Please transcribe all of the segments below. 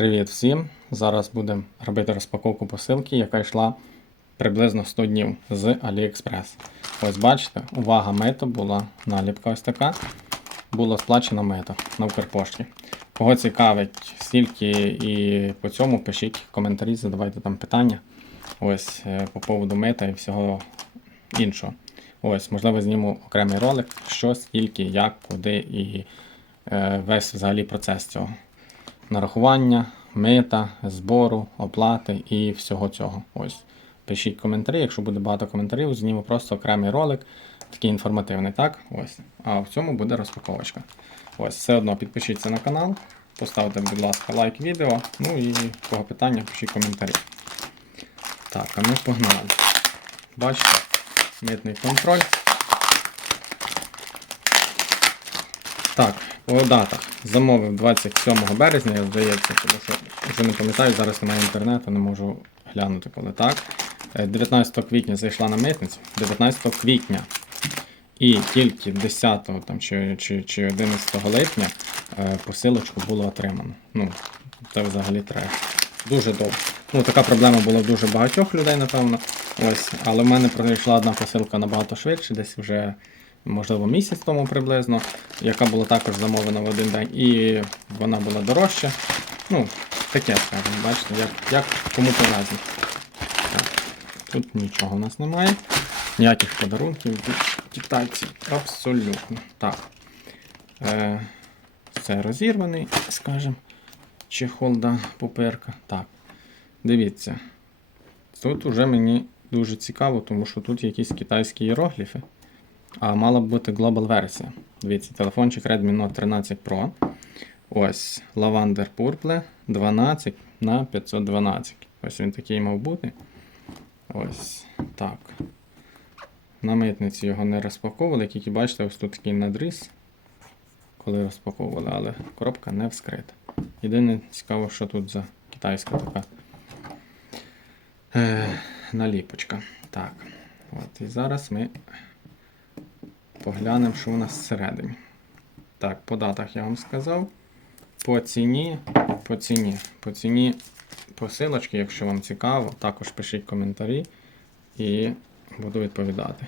Привіт всім! Зараз будемо робити розпаковку посилки, яка йшла приблизно 100 днів з AliExpress. Ось бачите, увага мито була наліпка ось така. Було сплачено мито на Укрпошті. Кого цікавить стільки і по цьому пишіть коментарі, задавайте там питання. Ось е, по поводу мита і всього іншого. Ось, можливо, зніму окремий ролик, що, скільки, як, куди і е, весь взагалі процес цього нарахування, мита, збору, оплати і всього цього. Ось. Пишіть коментарі, якщо буде багато коментарів, зніму просто окремий ролик, такий інформативний, так? Ось. А в цьому буде розпаковочка. Ось, все одно підпишіться на канал, поставте, будь ласка, лайк відео. Ну і кого питання, пишіть коментарі. Так, а ми погнали. Бачите, митний контроль. Так, по датах. Замовив 27 березня, здається, тому що вже не пам'ятаю, зараз немає інтернету, не можу глянути коли так. Е, 19 квітня зайшла на митницю, 19 квітня. І тільки 10 там, чи, чи, чи 11 липня е, посилочку було отримано. Ну, це взагалі треш. Дуже довго. Ну, така проблема була в дуже багатьох людей, напевно. Ось, але в мене прийшла одна посилка набагато швидше, десь вже, можливо, місяць тому приблизно, яка була також замовлена в один день, і вона була дорожча. Ну, таке, скажімо, бачите, як, як кому повезло. Так, тут нічого у нас немає. Ніяких подарунків від китайців. Абсолютно. Так. Е, це розірваний, скажімо, чехол, да, пуперка. Так. Дивіться. Тут уже мені дуже цікаво, тому що тут якісь китайські іерогліфи. А мала б бути Global версія. Дивіться, телефончик Redmi Note 13 Pro. Ось Lavender Purple 12 на 512. Ось він такий мав бути. Ось так. На митниці його не розпаковували, тільки бачите, ось тут такий надріз, коли розпаковували, але коробка не вскрита. Єдине цікаво, що тут за китайська така е, наліпочка. Так. От, і зараз ми поглянемо, що у нас всередині. Так, по датах я вам сказав. По ціні, по ціні, по ціні посилочки, якщо вам цікаво, також пишіть коментарі і буду відповідати.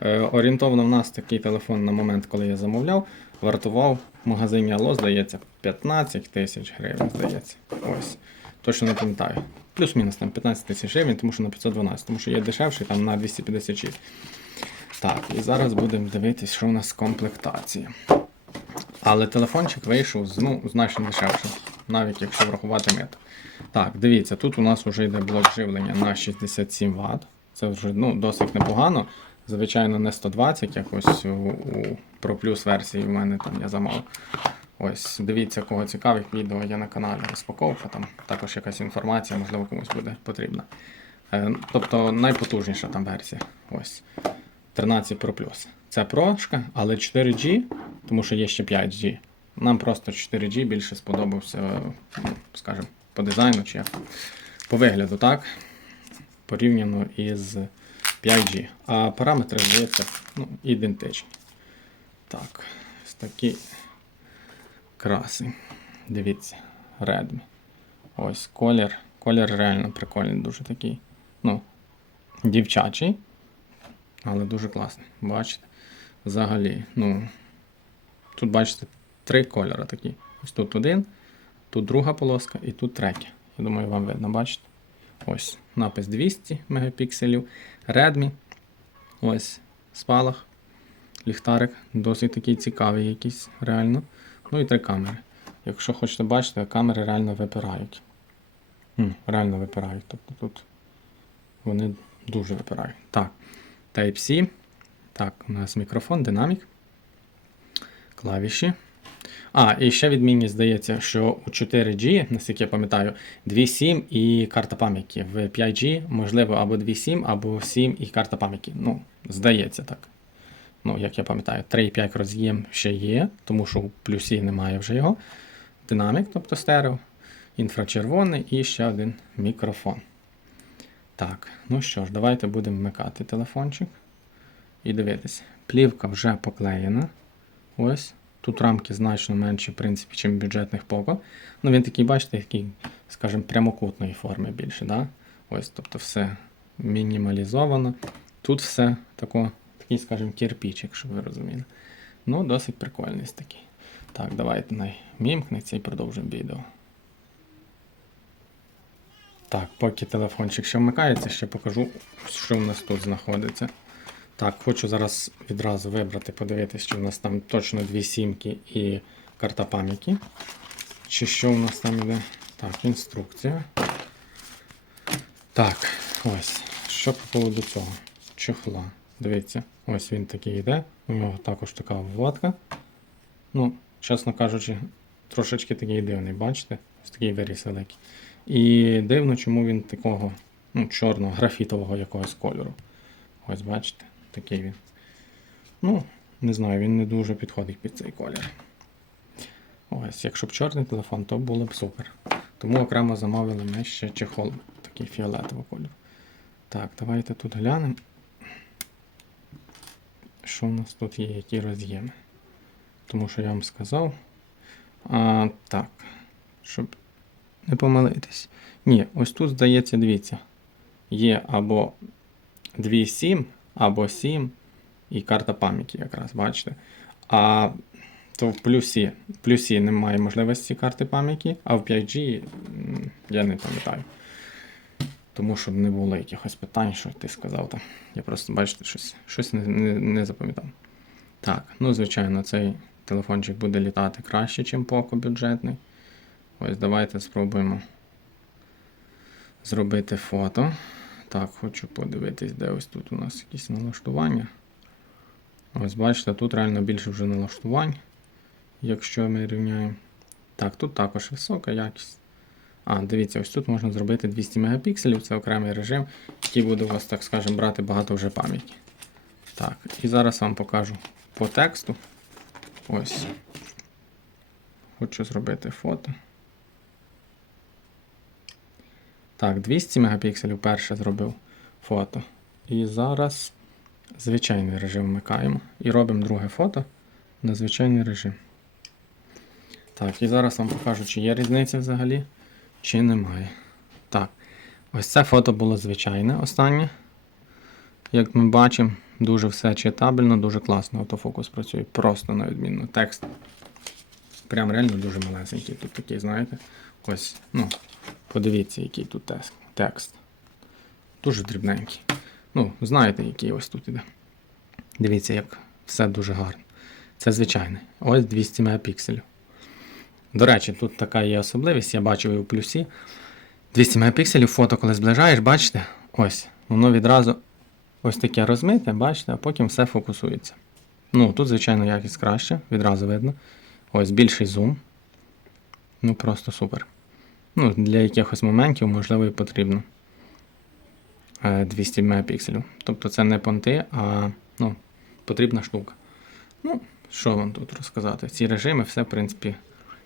Е, орієнтовно в нас такий телефон на момент, коли я замовляв, вартував в магазині Алло, здається, 15 тисяч гривень, здається. Ось. Точно не пам'ятаю. Плюс-мінус там 15 тисяч гривень, тому що на 512, тому що є дешевший там на 256. Так, і зараз будемо дивитися, що у нас з комплектації. Але телефончик вийшов ну, значно дешевше, навіть якщо врахувати мито. Так, дивіться, тут у нас вже йде блок живлення на 67 Вт. Це вже ну, досить непогано. Звичайно, не 120, якось у, у Pro Plus версії в мене там я замовив. Ось, дивіться, кого цікавить, відео є на каналі розпаковка, там також якась інформація, можливо, комусь буде потрібна. Е, тобто найпотужніша там версія. Ось. 13 Pro Plus. Це прошка, але 4G, тому що є ще 5G. Нам просто 4G більше сподобався, скажімо, по дизайну чи як. По вигляду, так? Порівняно із 5G. А параметри, здається, ну, ідентичні. Так, ось такі краси. Дивіться, Redmi. Ось колір. Колір реально прикольний, дуже такий. Ну, дівчачий. Але дуже класний. Бачите? Взагалі, ну. Тут бачите три кольори такі. Ось тут один, тут друга полоска і тут третя. Я думаю, вам видно, бачите? Ось напис 200 мегапікселів. Redmi. Ось спалах. Ліхтарик. Досить такий цікавий якийсь, реально. Ну і три камери. Якщо хочете бачити, камери реально випирають. М, реально випирають. Тобто тут вони дуже випирають. Так. Type-C. Так, у нас мікрофон, динамік. Клавіші. А, і ще відмінність здається, що у 4G, наскільки я пам'ятаю, 2.7 і карта пам'яті. В 5G, можливо, або 2.7, або 7 і карта пам'яті. Ну, здається так. Ну, як я пам'ятаю, 3.5 роз'єм ще є, тому що у плюсі немає вже його. Динамік, тобто стерео, інфрачервоний і ще один мікрофон. Так, ну що ж, давайте будемо вмикати телефончик і дивитися. Плівка вже поклеєна. Ось. Тут рамки значно менші, в принципі, ніж бюджетних Poco. Ну, він такий, бачите, такий, скажімо, прямокутної форми більше. Да? Ось, тобто все мінімалізовано. Тут все тако, такий, скажімо, кирпіч, якщо ви розуміли. Ну, досить прикольний такий. Так, давайте най вімкнеться і продовжимо відео. Так, поки телефончик ще вмикається, ще покажу, що в нас тут знаходиться. Так, хочу зараз відразу вибрати, подивитися, чи в нас там точно дві сімки і карта пам'яті. Чи що в нас там іде? Так, інструкція. Так, ось. Що по поводу цього? Чохла. Дивіться, ось він такий йде. У нього також така вводка. Ну, чесно кажучи, трошечки такий дивний, бачите? Ось такий виріс великий. І дивно, чому він такого ну, чорного, графітового якогось кольору. Ось бачите, такий він. Ну, не знаю, він не дуже підходить під цей колір. Ось, якщо б чорний телефон, то було б супер. Тому окремо замовили ми ще чехол, такий фіолетового кольору. Так, давайте тут глянемо. Що в нас тут є, які роз'єми. Тому що я вам сказав. А, так, щоб не помилитись. Ні, ось тут, здається, дивіться. Є або 2.7, або 7 і карта пам'яті якраз, бачите. А то в плюсі, плюсі немає можливості карти пам'яті, а в 5G я не пам'ятаю. Тому щоб не було якихось питань, що ти сказав там. Я просто, бачите, щось, щось не, не, не запам'ятав. Так, ну звичайно, цей телефончик буде літати краще, ніж Poco бюджетний. Ось давайте спробуємо зробити фото. Так, хочу подивитись, де ось тут у нас якісь налаштування. Ось бачите, тут реально більше вже налаштувань, якщо ми рівняємо. Так, тут також висока якість. А, дивіться, ось тут можна зробити 200 мегапікселів, це окремий режим, який буде у вас, так скажемо, брати багато вже пам'яті. Так, і зараз вам покажу по тексту. Ось. Хочу зробити фото. Так, 200 мегапікселів перше зробив фото. І зараз звичайний режим вмикаємо. І робимо друге фото на звичайний режим. Так, і зараз вам покажу, чи є різниця взагалі, чи немає. Так, ось це фото було звичайне останнє. Як ми бачимо, дуже все читабельно, дуже класно автофокус працює. Просто на відмінно. Текст. Прям реально дуже малесенький. Тут такий, знаєте. Ось, ну, подивіться, який тут текст. Дуже дрібненький. Ну, знаєте, який ось тут іде. Дивіться, як все дуже гарно. Це звичайне. Ось 200 мегапікселів. До речі, тут така є особливість, я бачив і у плюсі. 200 мегапікселів фото, коли зближаєш, бачите? Ось, воно відразу ось таке розмите, бачите, а потім все фокусується. Ну, тут, звичайно, якість краще, відразу видно. Ось більший зум. Ну, просто супер. Ну, для якихось моментів, можливо, і потрібно. е, 200 мегапікселів. Тобто це не понти, а ну, потрібна штука. Ну, що вам тут розказати? Ці режими, все, в принципі,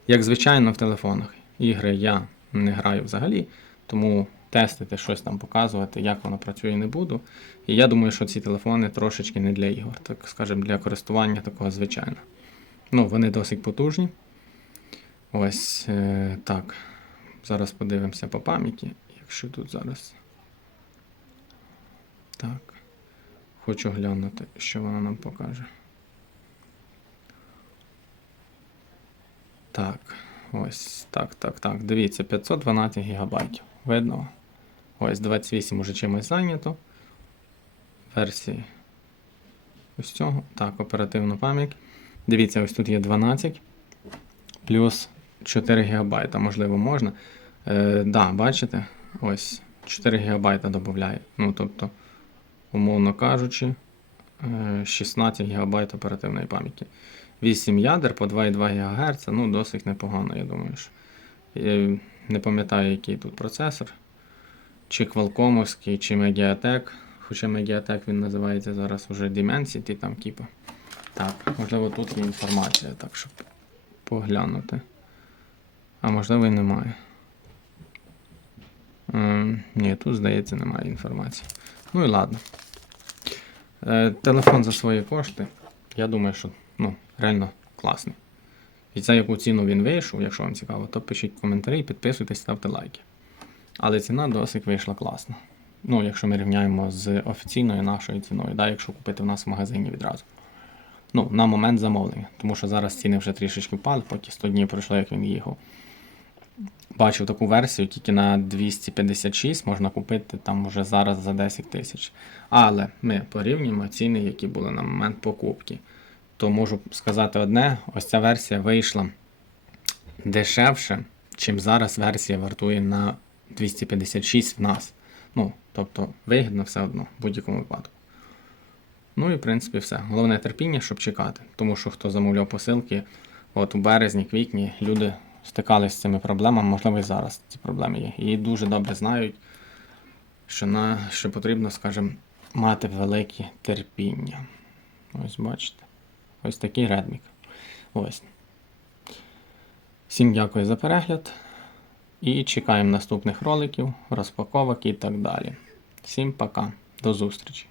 як звичайно в телефонах. Ігри я не граю взагалі, тому тестити щось там показувати, як воно працює, не буду. І я думаю, що ці телефони трошечки не для ігор, так скажемо, для користування такого звичайного. Ну, вони досить потужні. Ось е, так. Зараз подивимося по пам'яті. Якщо тут зараз. Так. Хочу глянути, що воно нам покаже. Так, ось так, так, так. Дивіться, 512 гігабайтів. Видно? Ось 28 уже чимось зайнято. Версії ось цього. Так, оперативну пам'ять. Дивіться, ось тут є 12 плюс 4 ГБ, можливо, можна. Е, да, бачите? Ось 4 ГБ додає. Ну, тобто, умовно кажучи, е, 16 ГБ оперативної пам'яті. 8 ядер по 2,2 ГГц, ну, досить непогано, я думаю. Що. Я не пам'ятаю, який тут процесор. Чи Qualcomm'овський, чи Mediatek. Хоча Mediatek він називається зараз уже Dimensity, там кіпа. Так, можливо, тут є інформація, так, щоб поглянути. А можливо і немає. Ем, ні, тут, здається, немає інформації. Ну і ладно. Е, телефон за свої кошти. Я думаю, що ну, реально класний. І за яку ціну він вийшов, якщо вам цікаво, то пишіть коментарі, підписуйтесь, ставте лайки. Але ціна досить вийшла класна. Ну, якщо ми рівняємо з офіційною нашою ціною, да, якщо купити в нас в магазині відразу. Ну, на момент замовлення, тому що зараз ціни вже трішечки впали, поки 100 днів пройшло, як він їхав. Бачив таку версію, тільки на 256 можна купити там вже зараз за 10 тисяч. Але ми порівнюємо ціни, які були на момент покупки. То можу сказати одне: ось ця версія вийшла дешевше, чим зараз версія вартує на 256 в нас. Ну, тобто вигідно все одно в будь-якому випадку. Ну і в принципі все. Головне терпіння, щоб чекати. Тому що хто замовляв посилки, от у березні, квітні люди стикалися з цими проблемами, можливо, і зараз ці проблеми є. І дуже добре знають, що, на, що потрібно, скажімо, мати велике терпіння. Ось бачите. Ось такий редмік. Ось. Всім дякую за перегляд. І чекаємо наступних роликів, розпаковок і так далі. Всім пока. До зустрічі!